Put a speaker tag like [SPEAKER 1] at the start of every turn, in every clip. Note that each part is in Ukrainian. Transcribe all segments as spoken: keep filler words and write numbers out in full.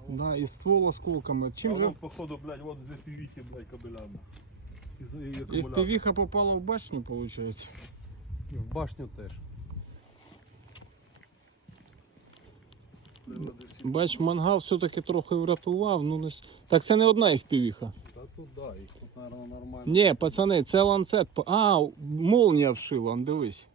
[SPEAKER 1] Да, и ствол осколками. Чим
[SPEAKER 2] А
[SPEAKER 1] же...
[SPEAKER 2] вон, походу, блядь, вот здесь пивихи, блядь, кабелями.
[SPEAKER 1] И пивиха попала в башню, получается.
[SPEAKER 3] І в башню теж.
[SPEAKER 1] Бач, мангал все-таки трохи врятував. Ну, не... с- Так це не одна їх півіха.
[SPEAKER 3] Та тут да, їх тут, наверное, нормально.
[SPEAKER 1] Ні, пацани, це ланцет. по- А, молнія вшила, он, дивись.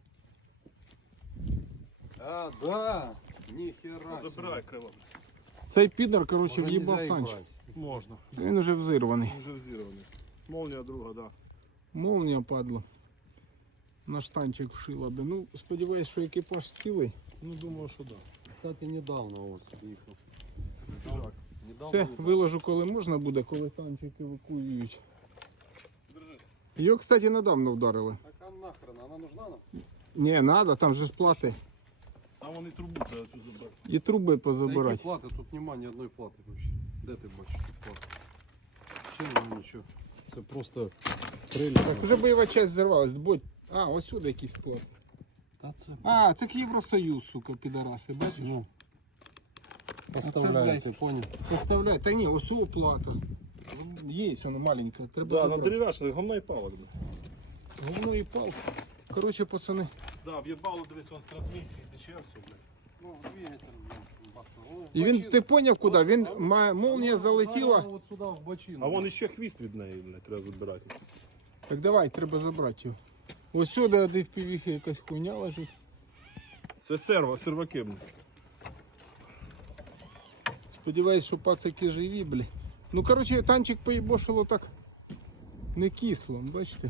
[SPEAKER 3] А, да, ніхера.
[SPEAKER 2] Забирай крило.
[SPEAKER 1] Цей підар, коротше,
[SPEAKER 3] Може, нельзя
[SPEAKER 1] в'їбав
[SPEAKER 3] їх
[SPEAKER 1] танчик.
[SPEAKER 3] брати?
[SPEAKER 2] Можна.
[SPEAKER 1] Він уже взірваний.
[SPEAKER 2] Він вже взірваний. Молнія друга, да.
[SPEAKER 1] Молнія падла. Наш танчик вшила би. Ну, сподіваюсь, що екіпаж цілий.
[SPEAKER 2] Ну, думаю, що да.
[SPEAKER 3] Кстати, недавно ось їхав.
[SPEAKER 2] Жак.
[SPEAKER 3] Недавно,
[SPEAKER 1] Все,
[SPEAKER 3] недавно.
[SPEAKER 1] виложу, коли можна буде, коли танчик евакуюють.
[SPEAKER 2] Держи.
[SPEAKER 1] Його, кстати, недавно вдарили.
[SPEAKER 3] Так а нахрен, вона нужна нам?
[SPEAKER 1] Ні, надо, там же ж плати.
[SPEAKER 2] А вони трубу треба цю забрати.
[SPEAKER 1] І труби
[SPEAKER 3] Та які
[SPEAKER 1] позабирати.
[SPEAKER 3] плати? Тут нема ні одної плати вообще. Де ти бачиш тут плати? Ще нема нічого. Це просто крилля.
[SPEAKER 1] Так, уже бойова часть зірвалась. Будь. А, ось сюди якісь плати.
[SPEAKER 3] Та це
[SPEAKER 1] А, це Євросоюз, сука, підараси, бачиш?
[SPEAKER 3] ну,
[SPEAKER 1] А це,
[SPEAKER 3] поставляє,
[SPEAKER 1] блядь,
[SPEAKER 3] ти поняв?
[SPEAKER 1] Поставляй. Та ні, ось о плата. Є, вона маленька, треба
[SPEAKER 2] Да, на
[SPEAKER 1] забрати.
[SPEAKER 2] дерев'яшних говно і палок, блядь.
[SPEAKER 1] Говно і палка. Коротше, пацани.
[SPEAKER 2] Да, в'єбало, дивись, он з трансмісії тече все, блядь.
[SPEAKER 3] Ну, двигатель, бахнув.
[SPEAKER 1] І він, ти поняв куди? Він, ма- молнія залетіла.
[SPEAKER 3] От сюди в бочину.
[SPEAKER 2] А вон іще хвіст від неї, блядь, треба забирати.
[SPEAKER 1] Так давай, треба забрати його. Ось сюди, де в півіхі якась хуйня лежить.
[SPEAKER 2] Це серва, серваки, блядь.
[SPEAKER 1] Сподіваюсь, що пацаки живі, блі. Ну, коротше, танчик поїбошило так не кисло, бачите?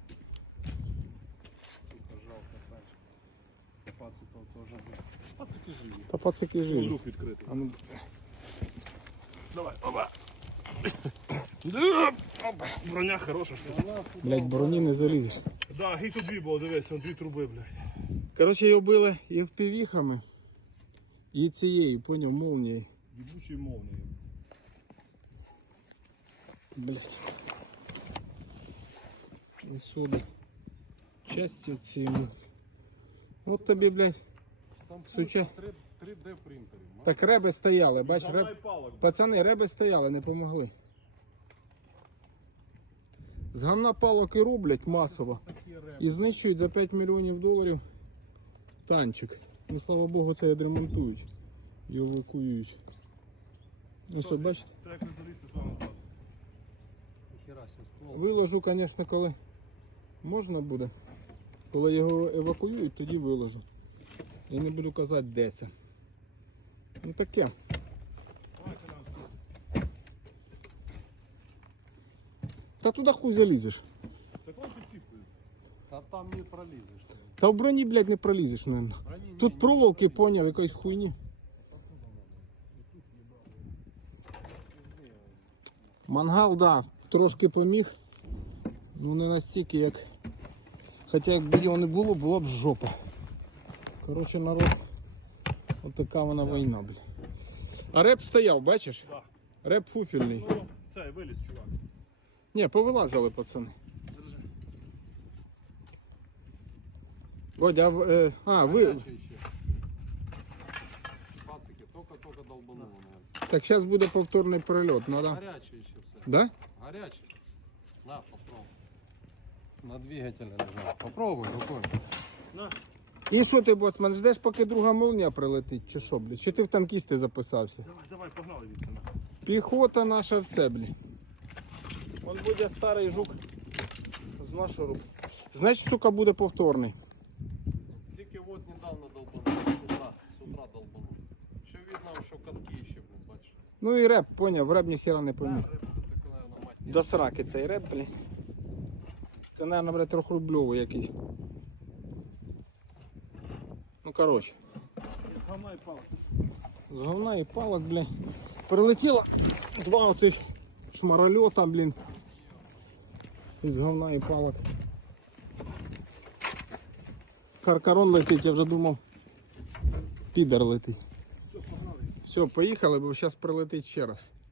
[SPEAKER 3] Сука, жалко танчик. Пациков теж.
[SPEAKER 2] Пацаки живі.
[SPEAKER 1] Та пацаки живі.
[SPEAKER 2] Люк відкритий.
[SPEAKER 1] А ну,
[SPEAKER 2] Давай, опа. Да, опа. Броня хороша, що ли?
[SPEAKER 1] блядь, броні не залізеш.
[SPEAKER 2] Да, і тут дві було, дивись, вон дві труби, блядь.
[SPEAKER 1] Коротше, його били і впівіхами, і цією, поняв, молнією.
[SPEAKER 2] Єбучою молнією.
[SPEAKER 1] Блядь. Ось сюди. Часті ці. От тобі, блядь.
[SPEAKER 3] Там
[SPEAKER 1] Суча.
[SPEAKER 3] три дэ принтерів.
[SPEAKER 1] Так реби стояли, бач,
[SPEAKER 2] Говна і
[SPEAKER 1] реб...
[SPEAKER 2] палок, блядь.
[SPEAKER 1] пацани, реби стояли, не помогли. З гамна палок і роблять масово.
[SPEAKER 2] Такі реп.
[SPEAKER 1] І знищують за п'ять мільйонів доларів танчик. Ну, слава Богу, це відремонтують. І евакуюють. Ну що, бачите?
[SPEAKER 2] Треба якось залізти туди назад.
[SPEAKER 3] Ніхера себе ствол.
[SPEAKER 1] Виложу, звісно, коли можна буде. Коли його евакуюють, тоді виложу. Я не буду казати, де це. Ну таке.
[SPEAKER 2] Давайте нам скажу.
[SPEAKER 1] Та туди хуй залізеш.
[SPEAKER 2] Так он підсіпкою.
[SPEAKER 3] Та там не пролізеш. ти.
[SPEAKER 1] Та в броні, блядь, не пролізеш, мабуть.
[SPEAKER 3] Броні ні,
[SPEAKER 1] Тут
[SPEAKER 3] ні,
[SPEAKER 1] проволоки, поняв, якоїсь хуйні. Мангал, да, трошки поміг. Ну не настільки, як. Хоча якби його не було, була б жопа. Коротше, народ. От така вона війна, блядь. А реп стояв, бачиш?
[SPEAKER 2] Да.
[SPEAKER 1] Реп фуфельний.
[SPEAKER 2] Ну, цей виліз, чувак.
[SPEAKER 1] Ні, повилазили, пацани.
[SPEAKER 2] Держи.
[SPEAKER 1] Водя, а, в- е, а ви.
[SPEAKER 3] Гарячий ще. Пацики, тільки-тільки долбануло, наверное.
[SPEAKER 1] Так зараз буде повторний перельот, надо.
[SPEAKER 3] Гарячий ще все.
[SPEAKER 1] Да?
[SPEAKER 3] Горячий. На, попробуй. На двигателе лежал. Попробуй рукой.
[SPEAKER 2] На.
[SPEAKER 1] І що ти, боцман, ждеш, поки друга молнія прилетить, чи що, блядь? Чи ти в танкісти записався?
[SPEAKER 2] Давай, давай, погнали від на.
[SPEAKER 1] Піхота наша все, блядь. Он буде старий жук з нашого руку. Значить, сука, буде повторний.
[SPEAKER 3] Тільки вот недавно долбанул. С утра. С утра долбанул. Еще видно, что катки еще, блин, бачишь.
[SPEAKER 1] Ну і реп, поняв, реп ніхера не поміг.
[SPEAKER 3] Рэп, так, наверное, мать.
[SPEAKER 1] До сраки цей реп, блядь. Це, мабуть, блядь, трьохрубльовий якийсь. Ну, коротше.
[SPEAKER 2] Із говна і палок.
[SPEAKER 1] З говна і палок, блядь. Прилетіло два оцих шмарольота, блін. Із говна і палок. Каркарон летить, я вже думав. Підер летить.
[SPEAKER 2] Все, погнали.
[SPEAKER 1] Все, поїхали, бо зараз прилетить ще раз.